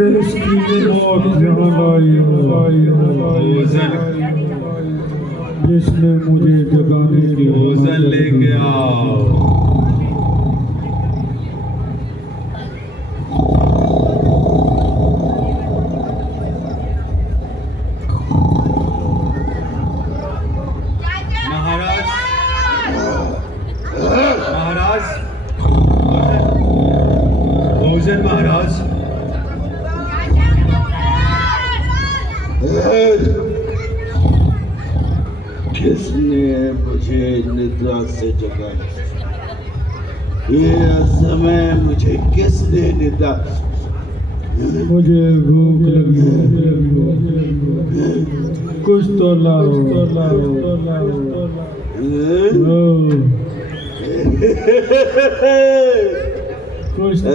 किसकी मौत यहाँ लाई हो जिसने मुझे जगाने की भोजन लेके आओ। भोजन महाराज। किसने मुझे निद्रा से जगाया? ये समय मुझे किसने निद्रा? मुझे भूख लगी है, कुछ तो लाओ। कुछ तो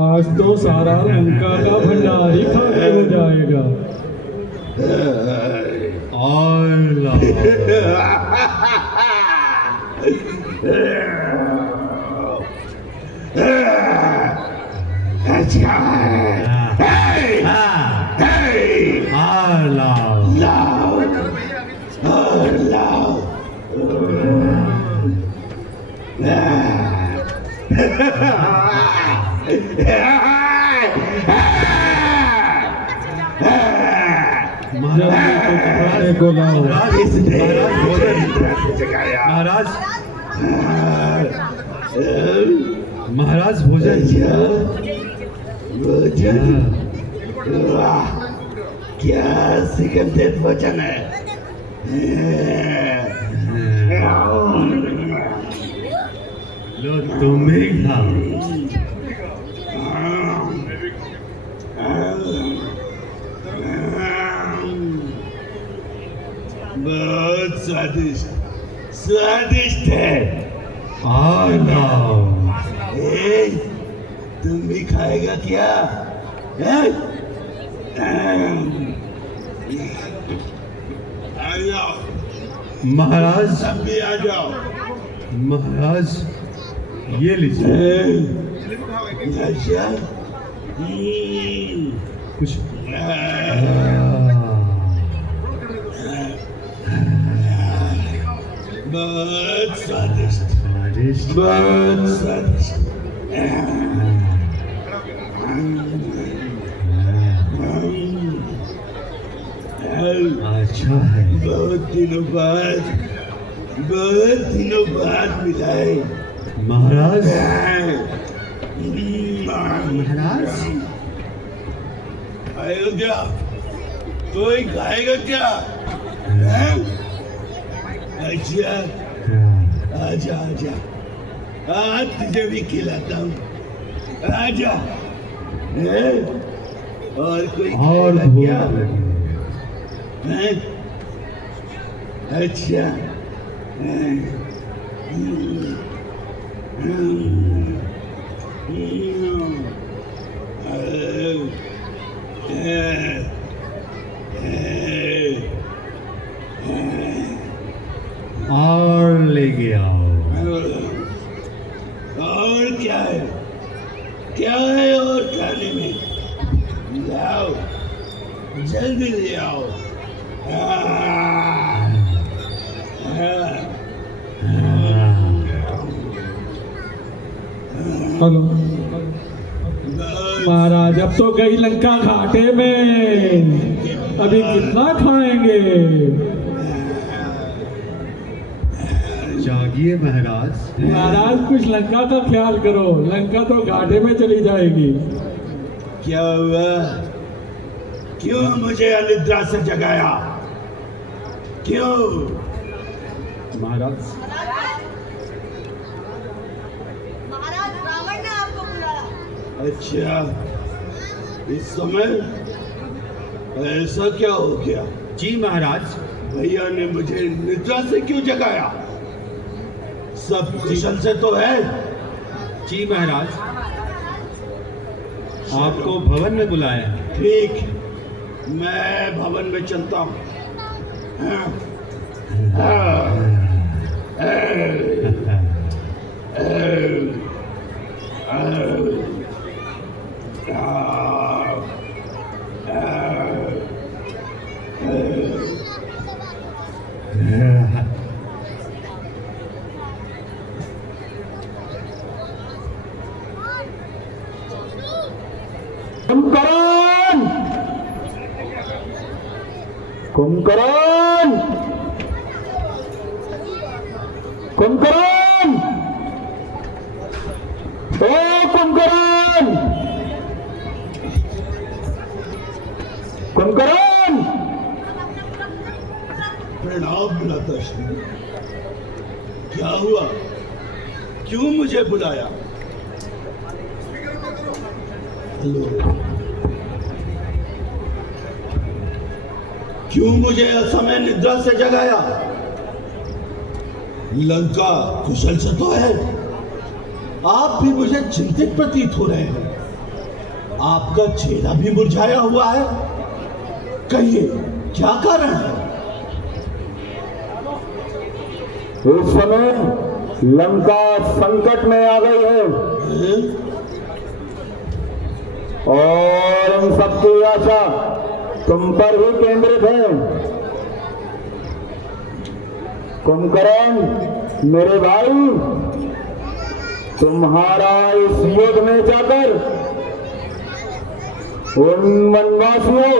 आज तो सारा लंका का भंडार ही खाली हो जाएगा। महाराज भोजन। वाह, क्या सुगंधित भोजन है। लो तुम ही खाओ। बहुत स्वादिष्ट है। तुम भी खाएगा क्या? आ जाओ महाराज। सब भी आ जाओ। महाराज ये लीजिए। अच्छा, कुछ बहुत स्वादिष्ट, बहुत स्वादिष्ट। अच्छा है। बहुत दिनों बाद मिला है महाराज। महाराज खाएगा क्या? कोई खाएगा क्या? अच्छा, आजा आजा, आज तुझे भी खिलाता हूँ। आजा। और कोई खाएगा क्या? अच्छा, और लेके आओ। और क्या है? क्या है और खाने में? लाओ, जल्दी ले आओ। हेलो महाराज, अब तो गई लंका घाटे में, अभी कितना खाएंगे? जागिए महाराज। महाराज कुछ लंका का ख्याल करो, लंका तो घाटे में चली जाएगी। क्या हुआ? क्यों मुझे अनिद्रा से जगाया? क्यों? महाराज रावण ने आपको बुलाया। अच्छा, इस समय ऐसा क्या हो गया? जी महाराज। भैया ने मुझे निद्रा से क्यों जगाया? सब कुशल से तो है? जी महाराज, आपको भवन में बुलाया। ठीक, मैं भवन में चलता हूँ। कुंभकर्ण, कुंभकर्ण, कुंभकर्ण, ओ कुंभकर्ण, कुंभकर्ण। प्रणाम भ्राताश्री। क्या हुआ? क्यों मुझे बुलाया? हेलो, क्यों मुझे असमय निद्रा से जगाया? लंका कुशल से तो है। आप भी मुझे चिंतित प्रतीत हो रहे हैं। आपका चेहरा भी मुरझाया हुआ है। कहिए, क्या कारण है? इस समय लंका संकट में आ गई है और इन सबकी आशा तुम पर ही केंद्रित है। कुंभकर्ण मेरे भाई, तुम्हारा इस युद्ध में जाकर उन वनवासियों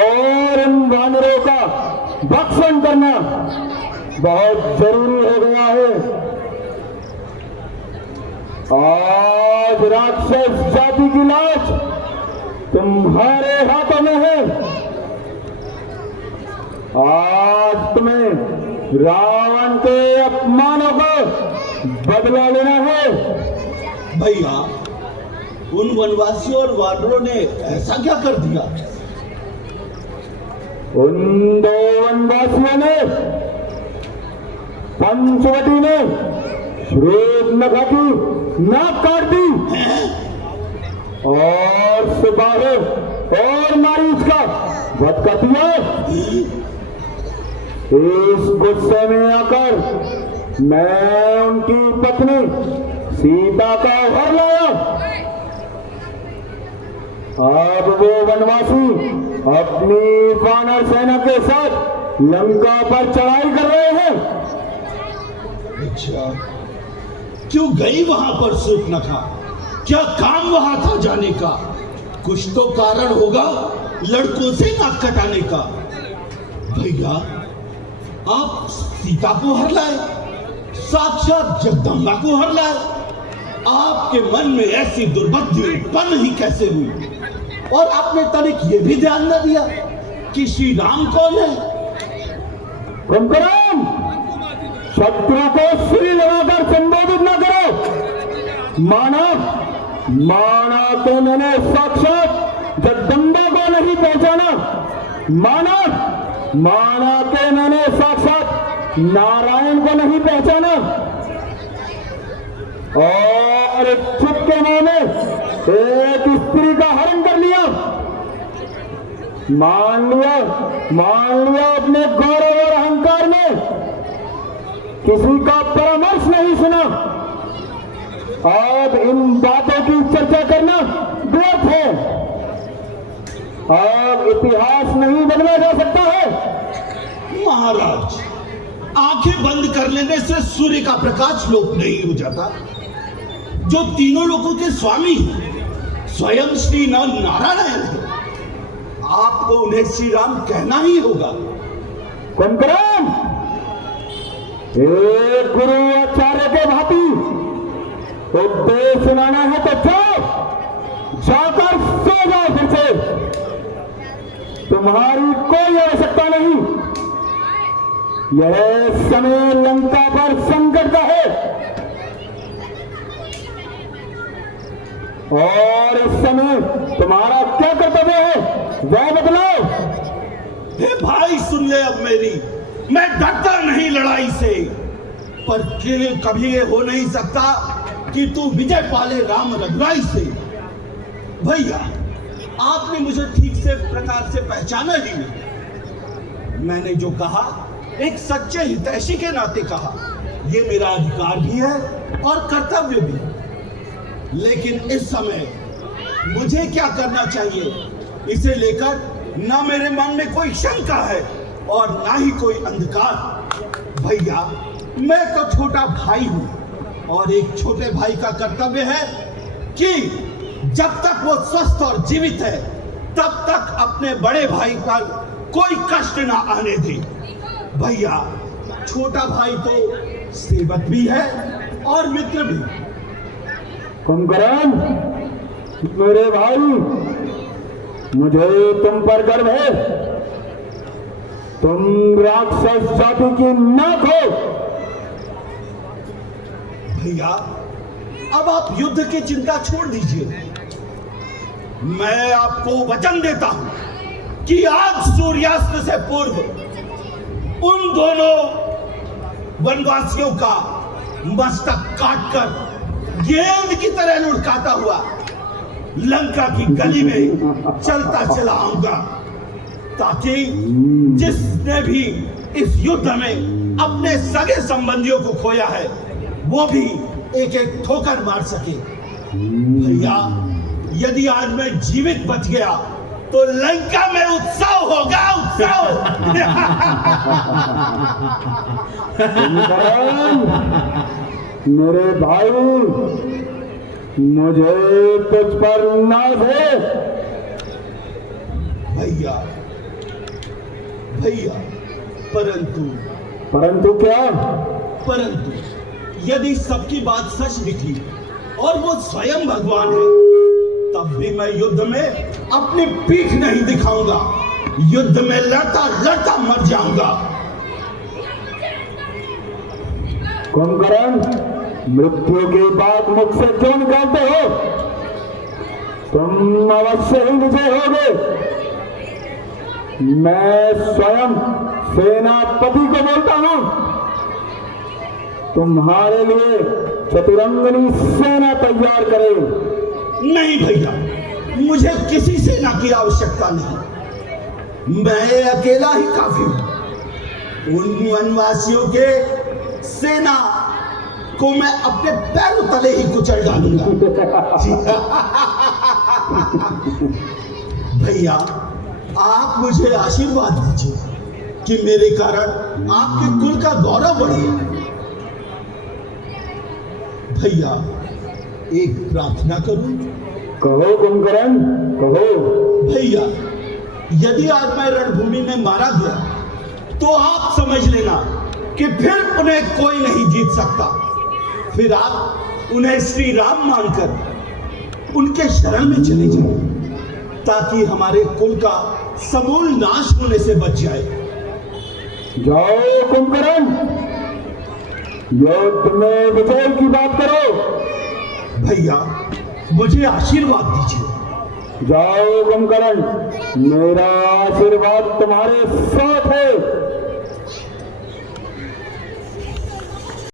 और उन वानरों का भक्षण करना बहुत जरूरी हो गया है। आज राक्षस जाति की लाश तुम्हारे हाथों में है। आज तुम्हें रावण के अपमानों को बदला लेना है। भैया, उन वनवासियों और वानरों ने ऐसा क्या कर दिया? उन दो वनवासियों ने पंचवटी में श्वेतनखा की नाक काट दी और सिपाही और मारीच का वध कर दिया। इस गुस्से में आकर मैं उनकी पत्नी सीता का घर लाया। अब वो वनवासी अपनी वानर सेना के साथ लंका पर चढ़ाई कर रहे हैं। अच्छा, क्यों गई वहां पर शूर्पणखा? क्या काम वहां था जाने का? कुछ तो कारण होगा लड़कों से नाक कटाने का। भैया, आप सीता को हर लाए, साक्षात जगदम्बा को हर लाए। आपके मन में ऐसी दुर्बुद्धि उत्पन्न ही कैसे हुई? और आपने तनिक ये भी ध्यान न दिया कि श्री राम कौन है? कुंभकर्ण, शत्रु को सिर लगाकर संबोधित न करो। माना तो मैंने साक्षात जगदम्बा को नहीं पहचाना। माना के मैंने साक्षात नारायण को नहीं पहचाना। और चुपके में एक स्त्री का हरण कर लिया। मान लिया अपने गौरव और अहंकार में किसी का परामर्श नहीं सुना। अब इन बातों की चर्चा करना व्यर्थ है। अब इतिहास नहीं बदला जा सकता है। महाराज, आंखें बंद कर लेने से सूर्य का प्रकाश लोप नहीं हो जाता। जो तीनों लोगों के स्वामी स्वयं श्री नारायण है, आपको उन्हें श्री राम कहना ही होगा। कुंभकर्ण, एक गुरु आचार्य के भांति उपदेश सुनाना है तो जाकर सो जाओ। फिर से तुम्हारी कोई आवश्यकता नहीं। यह समय लंका पर संकट का है और इस समय तुम्हारा क्या कर्तव्य है वह बतलाओ। हे भाई, सुन ले अब मेरी। मैं डरता नहीं लड़ाई से, पर कभी ये हो नहीं सकता कि तू विजय पाले राम रघुराई से। भैया, आपने मुझे ठीक से प्रकार से पहचाना ही नहीं। मैंने जो कहा एक सच्चे हितैषी के नाते कहा। ये मेरा अधिकार भी है और कर्तव्य भी। लेकिन इस समय मुझे क्या करना चाहिए, इसे लेकर ना मेरे मन में कोई शंका है और ना ही कोई अंधकार। भैया, मैं तो छोटा भाई हूं और एक छोटे भाई का कर्तव्य है कि जब तक वो स्वस्थ और जीवित है तब तक अपने बड़े भाई पर कोई कष्ट ना आने दे। भैया, छोटा भाई तो सेवक भी है और मित्र भी। कुंभकर्ण, मेरे भाई, मुझे तुम पर गर्व है। तुम राक्षस जाति की नाक हो। भैया, अब आप युद्ध की चिंता छोड़ दीजिए। मैं आपको वचन देता हूं कि आज सूर्यास्त से पूर्व उन दोनों वनवासियों का मस्तक काटकर गेंद की तरह लुढ़काता हुआ लंका की गली में चलता चला आऊंगा, ताकि जिसने भी इस युद्ध में अपने सगे संबंधियों को खोया है वो भी एक एक ठोकर मार सके। भैया, यदि आज मैं जीवित बच गया तो लंका में उत्सव होगा, उत्सव। मेरे भाई, मुझे तुझ पर नाज है। भैया, भैया, परंतु क्या? परंतु यदि सबकी बात सच निकली और वो स्वयं भगवान है, तब भी मैं युद्ध में अपनी पीठ नहीं दिखाऊंगा। युद्ध में लड़ता लड़ता मर जाऊंगा। कुंभकर्ण, मृत्यु के बाद मुझसे क्यों निकालते हो? तुम अवश्य ही विजय होगे। मैं स्वयं सेनापति को बोलता हूं, तुम्हारे लिए चतुरंगनी सेना तैयार करे। नहीं भैया, मुझे किसी सेना की आवश्यकता नहीं। मैं अकेला ही काफी हूं। उन वनवासियों के सेना को मैं अपने पैरों तले ही कुचल डालूंगा। भैया, आप मुझे आशीर्वाद दीजिए कि मेरे कारण आपके कुल का गौरव बढ़े। भैया, एक प्रार्थना करूं? कहो कुंभकर्ण, कहो। भैया, यदि आज मैं रणभूमि में मारा गया तो आप समझ लेना कि फिर उन्हें कोई नहीं जीत सकता। फिर आप उन्हें श्री राम मानकर उनके शरण में चले जाओ, ताकि हमारे कुल का समूल नाश होने से बच जाए। जाओ कुंभकर्ण, युद्ध में विजय की बात करो। भैया, मुझे आशीर्वाद दीजिए। जाओ कुंभकर्ण, मेरा आशीर्वाद तुम्हारे साथ है।